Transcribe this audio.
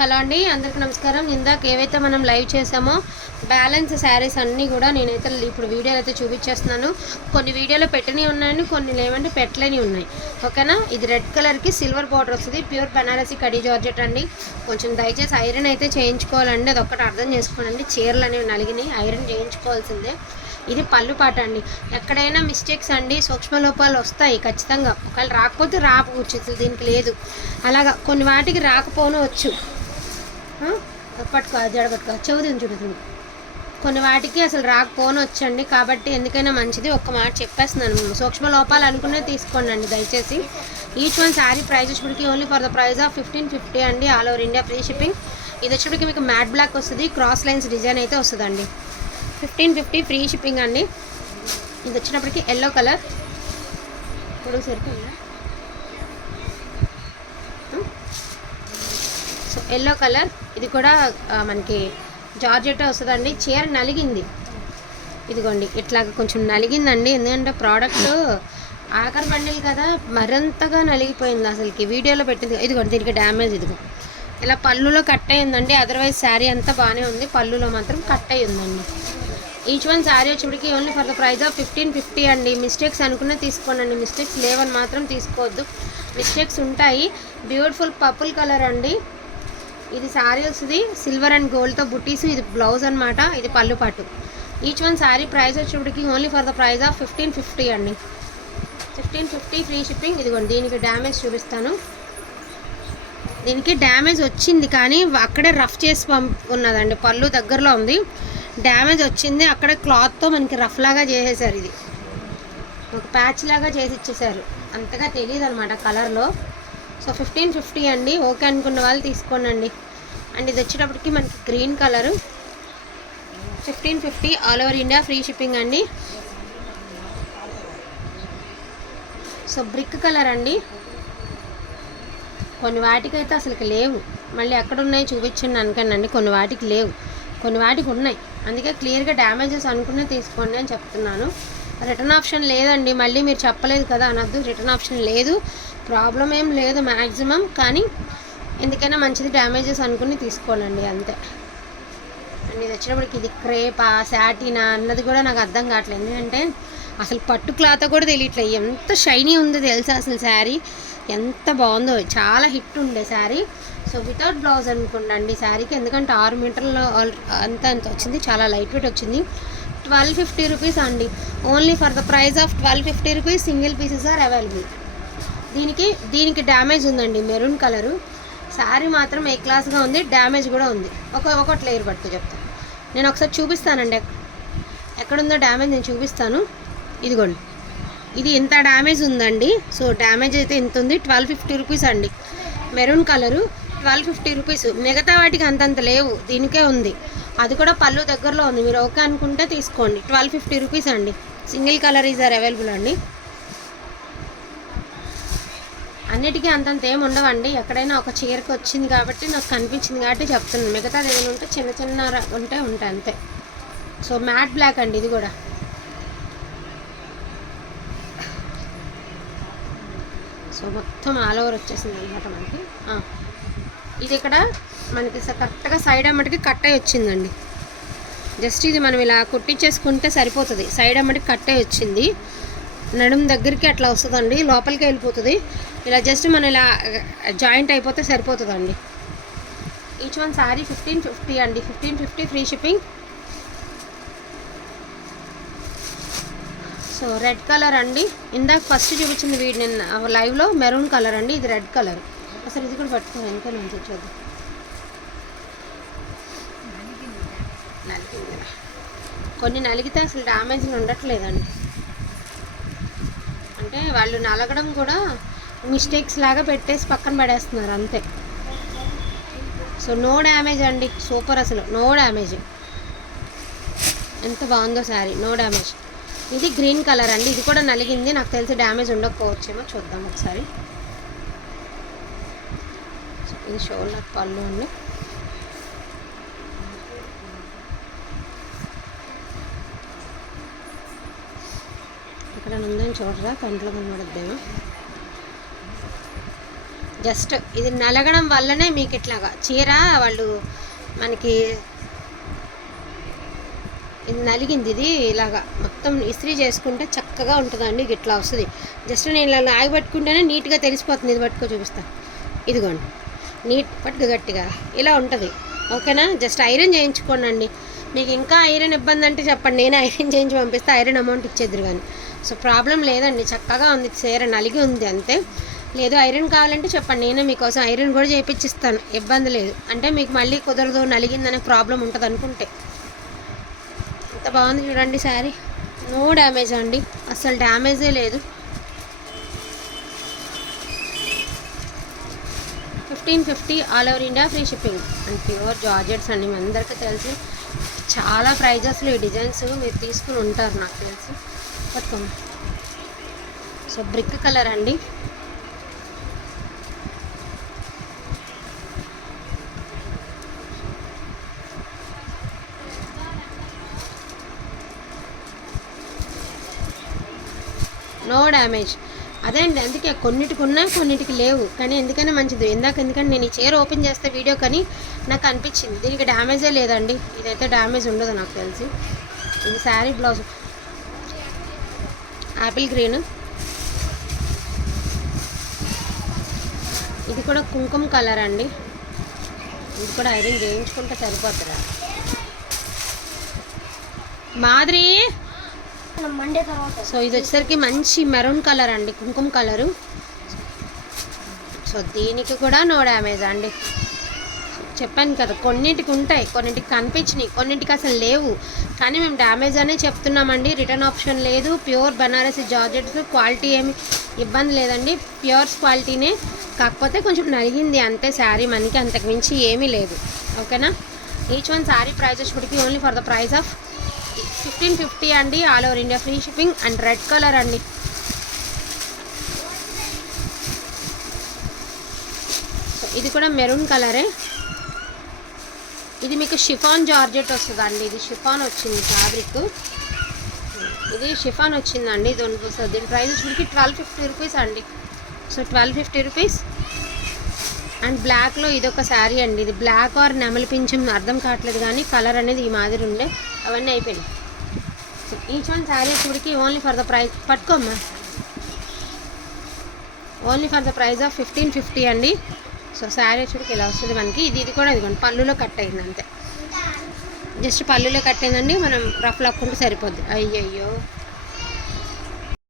Hello అండి అందరికీ నమస్కారం. ఇందాక ఏవైతే మనం లైవ్ చేసామో బ్యాలెన్స్ శారీస్ అన్నీ కూడా నేనైతే ఇప్పుడు వీడియోలు అయితే చూపించేస్తున్నాను. కొన్ని వీడియోలో పెట్టని ఉన్నాయని కొన్ని లేవంటే పెట్టలేని ఉన్నాయి. ఓకేనా? ఇది రెడ్ కలర్కి సిల్వర్ బార్డర్ వస్తుంది. ప్యూర్ బనారసి కడీ జార్జెట్ అండి. కొంచెం దయచేసి ఐరన్ అయితే చేయించుకోవాలండి. అది ఒక్కటి అర్థం చేసుకోండి చీరలు అనేవి నలిగినాయి ఐరన్ చేయించుకోవాల్సిందే. ఇది పళ్ళు పాట అండి. ఎక్కడైనా మిస్టేక్స్ అండి సూక్ష్మ లోపాలు వస్తాయి ఖచ్చితంగా. ఒకవేళ రాకపోతే రాపు అసలు దీనికి లేదు. అలాగా కొన్ని వాటికి రాకపోను వచ్చు పట్టుకో జడ పట్టుకో చెవుది చూడుతుంది కొన్ని వాటికి అసలు రాకపోను వచ్చండి కాబట్టి ఎందుకైనా మంచిది. ఒక్క మాట చెప్పేస్తున్నాను సూక్ష్మ లోపాలు అనుకునే తీసుకోండి అండి దయచేసి. ఈచ్ వన్ శారీ ప్రైస్ వచ్చేప్పటికి only for the price of fifteen fifty అండి all over India free shipping ఇది వచ్చేప్పటికి మీకు మ్యాట్ బ్లాక్ వస్తుంది క్రాస్ లైన్స్ డిజైన్ అయితే వస్తుందండి. ఫిఫ్టీన్ ఫిఫ్టీ ఫ్రీ షిప్పింగ్ అండి. ఇది వచ్చినప్పటికి ఎల్లో కలర్ ఇప్పుడు సరిపోయిందా? సో ఎల్లో కలర్ ఇది కూడా మనకి జార్జెట్ వస్తుందండి. చీర నలిగింది. ఇదిగోండి ఇట్లా కొంచెం నలిగిందండి. ఎందుకంటే ప్రోడక్ట్ ఆఖరి బండిల్ కదా మరింతగా నలిగిపోయింది అసలుకి. వీడియోలో పెట్టింది. ఇదిగోండి దీనికి డ్యామేజ్ ఇదిగో. ఇలా పళ్ళులో కట్ అయిందండి అదర్వైజ్ శారీ అంతా బాగానే ఉంది. పళ్ళులో మాత్రం కట్ అయ్యిందండి. Each one sari వచ్చేటికి only for the price of fifteen fifty అండి. మిస్టేక్స్ అనుకునే తీసుకోనండి. మిస్టేక్స్ లేవని మాత్రం తీసుకోవద్దు. మిస్టేక్స్ ఉంటాయి. బ్యూటిఫుల్ పర్పుల్ కలర్ అండి. ఇది శారీ వస్తుంది. సిల్వర్ అండ్ గోల్డ్తో బుట్టీస్. ఇది బ్లౌజ్ అనమాట ఇది పళ్ళు పాటు each one sari price వచ్చేటికి only for the price of fifteen fifty అండి. ఫిఫ్టీన్ ఫిఫ్టీ ఫ్రీ షిప్పింగ్ ఇదిగోండి దీనికి డ్యామేజ్ చూపిస్తాను. దీనికి డ్యామేజ్ వచ్చింది కానీ అక్కడే రఫ్ చేసి పంప్ ఉన్నదండి. పళ్ళు దగ్గరలో ఉంది. డ్యామేజ్ వచ్చింది. అక్కడే క్లాత్తో మనకి రఫ్ లాగా చేసేసారు ఇది. ఒక ప్యాచ్ లాగా చేసి ఇచ్చేసారు. అంతగా తెలియదు అనమాట కలర్లో సో ఫిఫ్టీన్ ఫిఫ్టీ అండి. ఓకే అనుకున్న వాళ్ళు తీసుకోండి అండ్ ఇది వచ్చేటప్పటికి మనకి green colour. Fifteen fifty all over India free shipping అండి. సో బ్రిక్ కలర్ అండి. కొన్ని వాటికైతే అసలుకి లేవు. మళ్ళీ ఎక్కడ ఉన్నాయి చూపించండి అనుకోండి కొన్ని వాటికి లేవు. కొన్ని వాటికి ఉన్నాయి. అందుకే క్లియర్గా డ్యామేజెస్ అనుకునే తీసుకోండి అని చెప్తున్నాను. రిటర్న్ ఆప్షన్ లేదండి. మళ్ళీ మీరు చెప్పలేదు కదా అనొద్దు. రిటర్న్ ఆప్షన్ లేదు. ప్రాబ్లం ఏం లేదు మ్యాక్సిమం కానీ ఎందుకైనా మంచిది డ్యామేజెస్ అనుకుని తీసుకోనండి అంతే. అండ్ ఇది వచ్చినప్పటికి ఇది క్రేపా శాటినా అన్నది కూడా నాకు అర్థం కావట్లేదు. ఎందుకంటే అసలు పట్టు క్లాత్ కూడా తెలియట్లేదు. ఎంత షైనీ ఉందో తెలుసా అసలు శారీ? ఎంత బాగుందో. చాలా హిట్ ఉండే శారీ. సో వితౌట్ బ్లౌజ్ అనుకోండి శారీకి. ఎందుకంటే ఆరు మీటర్లో ఆల్- అంత అంత వచ్చింది? చాలా లైట్ వెయిట్ వచ్చింది. ట్వెల్వ్ ఫిఫ్టీ రూపీస్ అండి. Only for the price of twelve fifty rupees single pieces are available. దీనికి దీనికి డ్యామేజ్ ఉందండి మెరూన్ కలరు. శారీ మాత్రం ఏ క్లాస్గా ఉంది డ్యామేజ్ కూడా ఉంది. ఒక ఒకటి లేయర్ పట్టు చెప్తాను నేను ఒకసారి చూపిస్తానండి. ఎక్- ఎక్కడుందో డ్యామేజ్ నేను చూపిస్తాను. ఇదిగోండి. ఇది ఇంత డ్యామేజ్ ఉందండి. సో డ్యామేజ్ అయితే ఇంత ఉంది. ట్వెల్వ్ ఫిఫ్టీ రూపీస్ అండి. Maroon colour twelve fifty rupees. మిగతా వాటికి అంతంత లేవు. దీనికే ఉంది. అది కూడా పళ్ళు దగ్గరలో ఉంది. మీరు ఓకే అనుకుంటే తీసుకోండి. ట్వెల్వ్ ఫిఫ్టీ రూపీస్ అండి. Single colour is are available అండి. అన్నిటికీ అంతంత ఏమి ఉండవండి. ఎక్కడైనా ఒక చీరకు వచ్చింది కాబట్టి నాకు కనిపించింది కాబట్టి చెప్తున్నాను మిగతాది ఏమైనా ఉంటే చిన్న చిన్న ఉంటే ఉంటాయి అంతే. సో మ్యాట్ బ్లాక్ అండి ఇది కూడా. సో మొత్తం ఆల్ ఓవర్ వచ్చేసింది అనమాట మనకి. ఇది ఇక్కడ మనకి స- కరెక్ట్గా సైడ్ అమ్మటికి కట్ అయి వచ్చిందండి. జస్ట్ ఇది మనం ఇలా కుట్టించేసుకుంటే సరిపోతుంది. సైడ్ అమ్మటికి కట్ అయి వచ్చింది. నడుము దగ్గరికి అట్లా వస్తుందండి లోపలికి వెళ్ళిపోతుంది. ఇలా జస్ట్ మనం ఇలా జాయింట్ అయిపోతే సరిపోతుందండి. Each one sari fifteen fifty అండి fifteen fifty free shipping so red colour అండి. ఇందాక ఫస్ట్ చూపించింది వీడి నేను లైవ్లో మెరూన్ కలర్ అండి ఇది రెడ్ కలర్ అసలు ఇది కూడా పట్టుకుని ఇంకా నుంచి చూద్దాం నలిగింది. కొన్ని నలిగితే అసలు డ్యామేజ్లు ఉండట్లేదండి. అంటే వాళ్ళు నలగడం కూడా మిస్టేక్స్ లాగా పెట్టేసి పక్కన పడేస్తున్నారు అంతే. సో నో డ్యామేజ్ అండి. సూపర్ అసలు. నో డ్యామేజ్ ఎంత బాగుందో శారీ. నో డ్యామేజ్ ఇది గ్రీన్ కలర్ అండి. ఇది కూడా నలిగింది. నాకు తెలిసి డ్యామేజ్ ఉండకపోవచ్చేమో చూద్దాం ఒకసారి. ఇది షోల్డర్ పళ్ళు అండి. ఎక్కడ ఉందని చూడరా కంట్లో కనబడద్దేమో జస్ట్ ఇది నలగడం వల్లనే మీకు ఇట్లాగా చీర వాళ్ళు మనకి ఇది నలిగింది ఇది ఇలాగా మొత్తం ఇస్త్రీ చేసుకుంటే చక్కగా ఉంటుందండి ఇట్లా వస్తుంది. జస్ట్ నేను ఇలా లాగి పట్టుకుంటేనే నీట్గా తెలిసిపోతుంది ఇది పట్టుకో చూపిస్తా. ఇదిగోండి. నీట్ పట్టుకు గట్టిగా. ఇలా ఉంటుంది. ఓకేనా? జస్ట్ ఐరన్ చేయించుకోండి మీకు ఇంకా ఐరన్ ఇబ్బంది అంటే చెప్పండి. నేను ఐరన్ చేయించి పంపిస్తే ఐరన్ అమౌంట్ ఇచ్చేద్దరు కానీ. సో ప్రాబ్లం లేదండి చక్కగా ఉంది చీర నలిగి ఉంది అంతే. లేదు ఐరన్ కావాలంటే చెప్పండి నేనే మీకోసం ఐరన్ కూడా చేయించిస్తాను ఇబ్బంది లేదు. అంటే మీకు మళ్ళీ కుదరదు నలిగిందనే ప్రాబ్లం ఉంటుంది అనుకుంటే. ఎంత బాగుంది చూడండి శారీ. నో డ్యామేజ్ అండి అసలు డ్యామేజే లేదు. Fifteen fifty all over India free shipping and pure georgettes అండి మీ అందరికీ తెలుసు. చాలా ప్రైజెస్లో ఈ డిజైన్స్ మీరు తీసుకుని ఉంటారు నాకు తెలిసి. పట్టుకోండి. సో బ్రిక్ కలర్ అండి. నో డ్యామేజ్ అదే అండి అందుకే కొన్నిటికి ఉన్నాయి కొన్నిటికి లేవు. కానీ ఎందుకైనా మంచిది. ఇందాక ఎందుకంటే నేను ఈ చీర ఓపెన్ చేస్తే వీడియో కానీ నాకు అనిపించింది. దీనికి డ్యామేజే లేదండి. ఇదైతే డ్యామేజ్ ఉండదు నాకు తెలిసి. ఇది శారీ బ్లౌజ్. Apple green. ఇది కూడా కుంకుమ కలర్ అండి. ఇది కూడా ఐరన్ చేయించుకుంటే సరిపోతుంది? మాదిరి మండే తర్వాత. సో ఇది వచ్చేసరికి మంచి మెరూన్ కలర్ అండి కుంకుమ కలరు. సో దీనికి కూడా నో డ్యామేజ్ అండి. చెప్పాను కదా కొన్నింటికి ఉంటాయి కొన్నింటికి కనిపించినాయి కొన్నింటికి అసలు లేవు. కానీ మేము డ్యామేజ్ అనే చెప్తున్నామండి. రిటర్న్ ఆప్షన్ లేదు. ప్యూర్ బనారసి జార్జెట్స్ క్వాలిటీ ఏమి ఇబ్బంది లేదండి. ప్యూర్స్ క్వాలిటీనే. కాకపోతే కొంచెం నలిగింది అంతే శారీ మనకి అంతకు మించి ఏమీ లేదు. ఓకేనా? ఈచ్ వన్ శారీ ప్రైస్ వచ్చేప్పటికి only for the price of fifteen fifty అండి. All over India free shipping and red colour అండి. ఇది కూడా మెరూన్ కలరే. ఇది మీకు షిఫాన్ జార్జెట్ వస్తుంది అండి ఇది షిఫాన్ వచ్చింది ఫ్యాబ్రిక్. ఇది షిఫాన్ వచ్చిందండి. దీని దీని ప్రైస్ వచ్చి ట్వెల్వ్ ఫిఫ్టీ రూపీస్ అండి. So twelve fifty rupees. And బ్లాక్లో ఇది ఒక శారీ అండి. ఇది బ్లాక్ ఆర్ నెమలి పింఛం అర్థం కావట్లేదు కానీ కలర్ అనేది ఈ మాదిరి ఉండే. అవన్నీ అయిపోయినాయి. సో ఈచ్ వన్ శారీ చూడికి only for the price పట్టుకోమ్మా. Only for the price of fifteen fifty అండి. సో శారీ వచ్చేటికి ఇలా వస్తుంది మనకి? ఇది ఇది కూడా ఇదిగోండి పళ్ళులో కట్ అయింది అంతే. జస్ట్ పళ్ళులో కట్టేదండి మనం రఫ్ లాక్కుంటే సరిపోద్ది. అయ్యయ్యో.